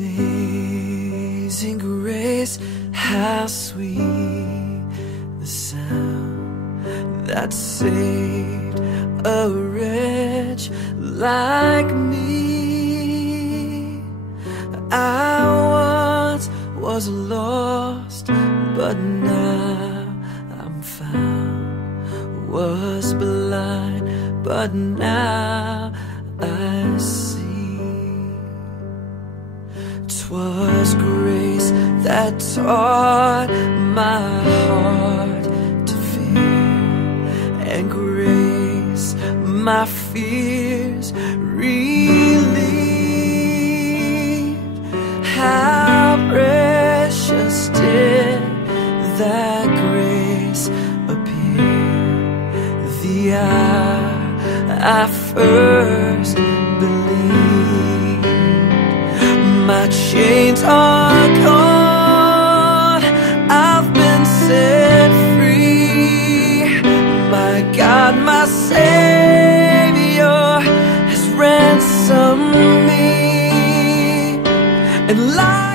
Amazing grace, how sweet the sound that saved a wretch like me. I once was lost, but now I'm found. Was blind, but now I see. 'Twas grace that taught my heart to fear, and grace my fears relieved. How precious did that grace appear the hour I first believed. My chains are gone, I've been set free. My God, my Savior has ransomed me, and life